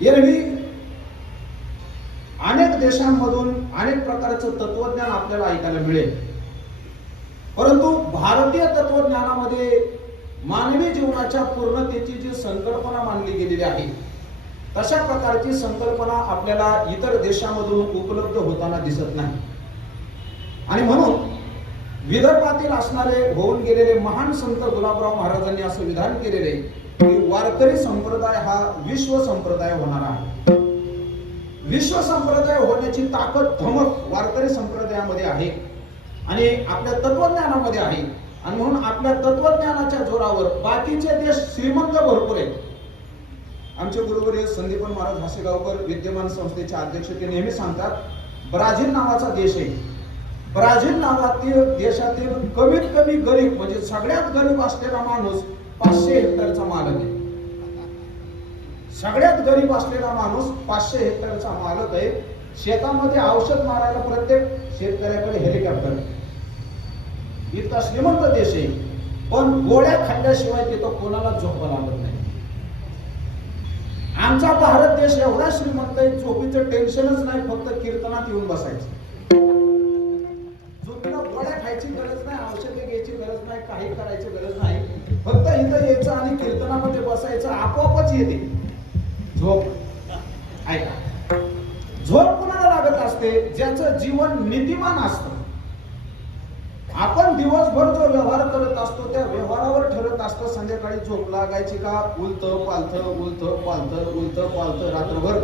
एरवी अनेक देशांमधून अनेक प्रकारचं तत्वज्ञान आपल्याला ऐकायला मिळेल. परंतु भारतीय तत्वज्ञानामध्ये मानवी जीवनाच्या पूर्णतेची जी संकल्पना मानली गेलेली आहे तशा प्रकारची संकल्पना आपल्याला इतर देशामधून उपलब्ध होताना दिसत नाही. आणि म्हणून विदर्भातील असणारे होऊन गेलेले महान संत गुलाबराव महाराजांनी असं विधान केलेले की वारकरी संप्रदाय हा विश्व संप्रदाय होणार आहे. विश्व संप्रदाय होण्याची ताकद धमक वारकरी संप्रदायामध्ये आहे. आणि आपल्या तत्वज्ञानामध्ये आहे. आणि म्हणून आपल्या तत्वज्ञानाच्या जोरावर बाकीचे देश श्रीमंत भरपूर आहेत. आमचे गुरुवर्य संदीपन महाराज हासेगावकर विद्यमान संस्थेचे अध्यक्ष ते नेहमी सांगतात ब्राझील नावाचा देश आहे. ब्राझील नावातील देशातील कमीत कमी गरीब म्हणजे सगळ्यात गरीब असलेला माणूस पाचशे हेक्टरचा मालक आहे. सगळ्यात गरीब असलेला माणूस पाचशे हेक्टरचा मालक आहे. शेतामध्ये औषध मारायला प्रत्येक शेतकऱ्याकडे हेलिकॉप्टर आहे. इतका श्रीमंत देश आहे. पण गोळ्या खाल्ल्याशिवाय तिथं कोणाला झोप लागत नाही. आमचा भारत देश एवढा श्रीमंत आहे झोपीचं टेन्शनच नाही फक्त कीर्तनात येऊन बसायचं. आपोआपच येते झोप. ऐका. झोप कुणाला लागत असते? ज्याचं जीवन नीतिमान असतं. आपण दिवसभर जो व्यवहार करत असतो त्या व्यवहारावर ठरत असतं संध्याकाळी झोप लागायची का? उलत पालथ उलत पालथ उलत पालथ रात्रभर.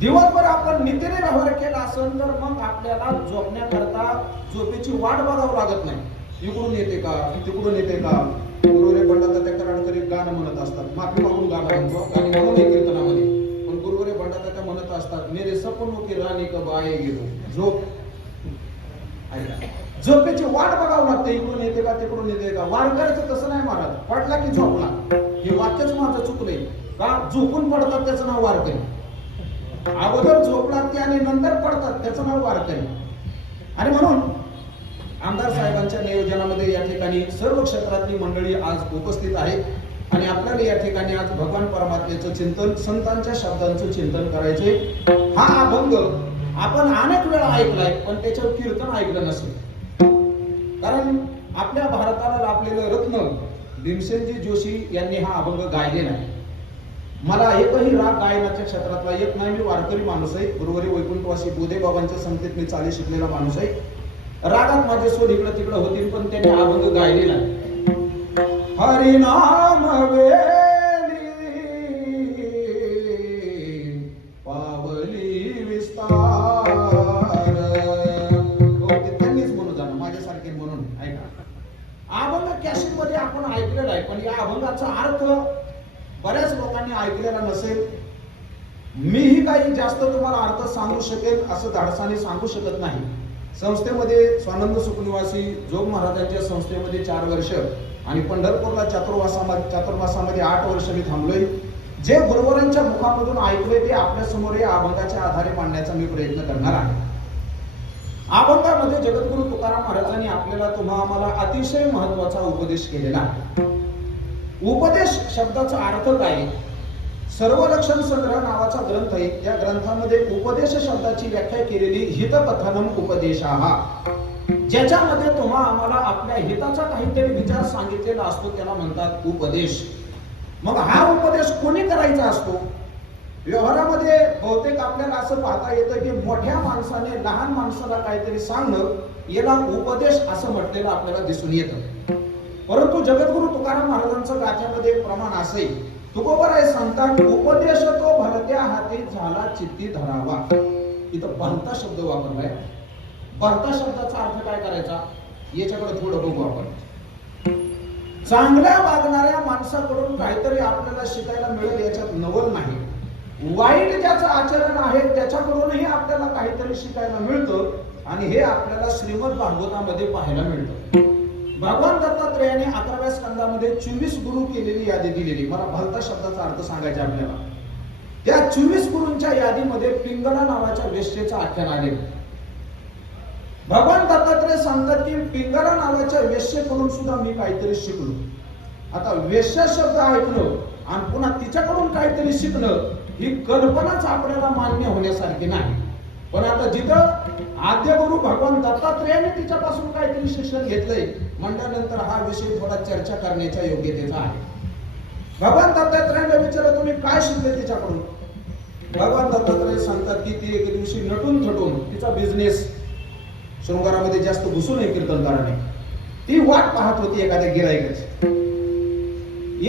दिवसभर आपण नीतीने व्यवहार केला असेल तर मग आपल्याला झोपण्याकरता झोपेची वाट बघावं लागत नाही. इकडून येते का? तिकडून येते का? असतात मेरे राणी कब आए गेलो झोप. झोपेची वाट बघावं लागते इकडून येते का तिकडून येते का? वार करायचं तसं नाही महाराज पडला की झोपला. हे वाक्यच माझं चुकलंय. का? झोपून पडतात त्याचं नाव वारकरी. अगोदर झोपला ते आणि नंतर पडतात त्याचं नाव वारकरी. आणि म्हणून आमदार साहेबांच्या नियोजनामध्ये या ठिकाणी सर्व क्षेत्रातली मंडळी आज उपस्थित आहे आणि आपल्याला या ठिकाणी आज भगवान परमात्म्याचं चिंतन संतांच्या शब्दांचं चिंतन करायचे हा अभंग आपण अनेक वेळा ऐकलाय पण त्याच्यावर कीर्तन ऐकलं नसेल. कारण आपल्या भारताला लाभलेलं रत्न भीमसेनजी जोशी यांनी हा अभंग गायलेला आहे मला एकही राग गायनाच्या क्षेत्रातला येत नाही मी वारकरी माणूस आहे गुरुवारी वैकुंठवासी बोधे बाबांच्या संगतीत मी चाली शिकलेला माणूस आहे. रागात माझे सोन इकडं तिकडं होतील पण त्यांनी अभंग गायलेला आहे हरिनाम वेली पावली विस्तार. हो, त्यांनीच म्हणून जाणं माझ्यासारखे म्हणून ऐका. अभंग कॅसेटमध्ये आपण ऐकलेला आहे पण या अभंगाचा अर्थ बऱ्याच लोकांनी ऐकलेला नसेल. मीही काही जास्त तुम्हाला अर्थ सांगू शकेल असं धाडसाने सांगू शकत नाही. संस्थेमध्ये स्वानंद सुखनिवासी जोग महाराजांच्या संस्थेमध्ये चार वर्ष. आणि पंढरपूरला चातुर्वासामध्ये चातुर्मासामध्ये आठ वर्ष मी थांबलोय. जे गुरुवरांच्या मुखामधून ऐकले ते आपल्यासमोर या अभंगाच्या आधारे मांडण्याचा मी प्रयत्न करणार आहे. अभंगामध्ये जगद्गुरु तुकाराम महाराजांनी आपल्याला तुम्हा आम्हाला अतिशय महत्त्वाचा उपदेश केलेला आहे. उपदेश शब्दाचा अर्थ काय? सर्व लक्षण संग्रह नावाचा ग्रंथ आहे. या ग्रंथामध्ये उपदेश शब्दाची व्याख्या केलेली हितकथनम उपदेश. हा ज्याच्यामध्ये तुम्हा आम्हाला आपल्या हिताचा काहीतरी विचार सांगितलेला असतो त्याला म्हणतात उपदेश. मग हा उपदेश कोणी करायचा असतो? व्यवहारामध्ये बहुतेक आपल्याला असं पाहता येतं की मोठ्या माणसाने लहान माणसाला काहीतरी सांगणं याला उपदेश असं म्हटलेलं आपल्याला दिसून येतं. परंतु जगद्गुरु तुकाराम महाराजांचं गाथ्यामध्ये एक प्रमाण असे तुकोबराय सांगतात उपदेश तो भरत्या हाती झाला चित्ती धरावा. इथं भंता शब्द वापरलाय. भरता शब्दाचा अर्थ काय करायचा? याच्याकडे थोडं बघू आपण. चांगल्या वागणाऱ्या माणसाकडून काहीतरी आपल्याला शिकायला मिळेल याच्यात नवल नाही. वाईट ज्याचं आचरण आहे त्याच्याकडूनही आपल्याला काहीतरी शिकायला मिळतं आणि हे आपल्याला श्रीमद भागवतामध्ये पाहायला मिळतं. भगवान दत्तात्रयाने अकराव्या स्कंदामध्ये चोवीस गुरु केलेली यादी दिलेली. मला भलता शब्दाचा अर्थ सांगायचा आपल्याला. त्या चोवीस गुरूंच्या यादीमध्ये पिंगला नावाच्या वेष्टेचं आख्यान आले भगवान दत्तात्रय सांगतात की पिंगरा नावाच्या वेश्येकडून सुद्धा मी काहीतरी शिकलो. आता वेश्या शब्द ऐकलं आणि पुन्हा तिच्याकडून काहीतरी शिकलं ही कल्पनाच आपल्याला मान्य होण्यासारखी नाही. पण आता जिथं आद्यगुरु भगवान दत्तात्रयाने तिच्यापासून काहीतरी शिक्षण घेतलंय म्हणल्यानंतर हा विषय थोडा चर्चा करण्याच्या योग्यतेचा आहे. भगवान दत्तात्रयाने विचारलं तुम्ही काय शिकले तिच्याकडून? भगवान दत्तात्रय सांगतात की ती एक दिवशी नटून थटून तिचा बिझनेस शृंगारामध्ये जास्त घुसू नये कीर्तनकाराने ती वाट पाहत होती एखाद्या गिरायकाची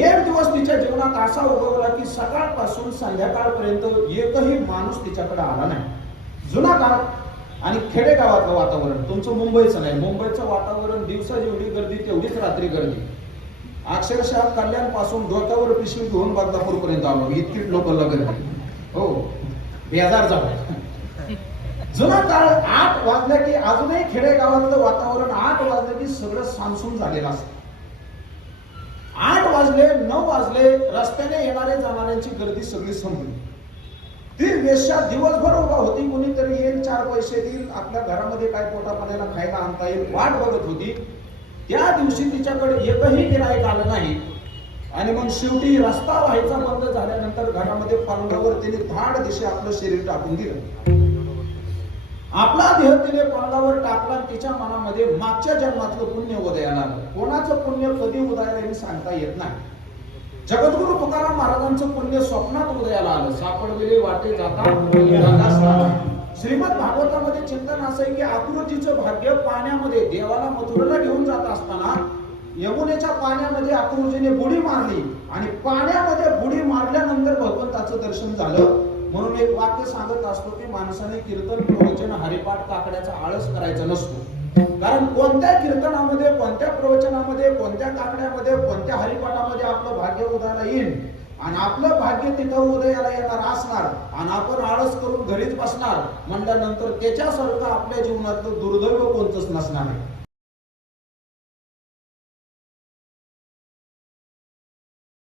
एक दिवस तिच्या जीवनात असा उगवला की सकाळपासून संध्याकाळपर्यंत एकही माणूस तिच्याकडे आला नाही. जुना काळ आणि खेडेगावातलं वातावरण. तुमचं मुंबईचं नाही. मुंबईचं वातावरण दिवसा जेवढी गर्दी तेवढीच रात्री गर्दी. अक्षरशः कल्याणपासून डोक्यावर पिशवी घेऊन बदलापूरपर्यंत आलो. इतकी लोक गर्दी हो. बेजार झाला जुना काळ आठ वाजल्या की अजूनही खेडेगावातलं वातावरण आठ वाजले की सगळं सामसूम झालेलं असतं. आठ वाजले नऊ वाजले रस्त्याने येणारे जाणाऱ्यांची गर्दी सगळी संपली. ती वेश्या दिवसभर उभा होती कोणीतरी येईल चार पैसे देईल आपल्या घरामध्ये काय पोटापाण्याला खायला आणता येईल वाट बघत होती. त्या दिवशी तिच्याकडे एकही गिरायक आलं नाही. आणि मग शेवटी रस्ता व्हायचा बंद झाल्यानंतर घरामध्ये पलंगावर तिने धाड दिशे आपलं शरीर टाकून दिलं. आपला देह तिने पलंगावर टाकला तिच्या मनामध्ये मागच्या जन्मातलं पुण्य उदयाला कोणाचं पुण्य कधी उदयाला सांगता येत नाही. जगद्गुरु तुकाराम महाराजांचं पुण्य स्वप्नात उदयाला आलं. सापडलेले वाटे जाता श्रीमद भागवतामध्ये चिंतन असं आहे की आकृतीचं भाग्य पाण्यामध्ये देवाला मथुरेला घेऊन जात असताना यमुनेच्या पाण्यामध्ये आकृतीने बुडी मारली आणि पाण्यामध्ये बुडी मारल्यानंतर भगवंताचं दर्शन झालं. म्हणून एक वाक्य सांगत असतो की माणसाने कीर्तन प्रवचन हरिपाठ काकड्याचा आळस करायचा नसतो. कारण कोणत्या कीर्तनामध्ये कोणत्या प्रवचनामध्ये कोणत्या काकड्यामध्ये कोणत्या हरिपाठामध्ये आपलं भाग्य उदयाला येईल? आणि आपलं भाग्य तिथं उदयाला येणार असणार आणि आपण आळस करून घरीच बसणार. म्हणल्यानंतर त्याच्यासारखं आपल्या जीवनातलं दुर्दैव कोणतंच नसणार आहे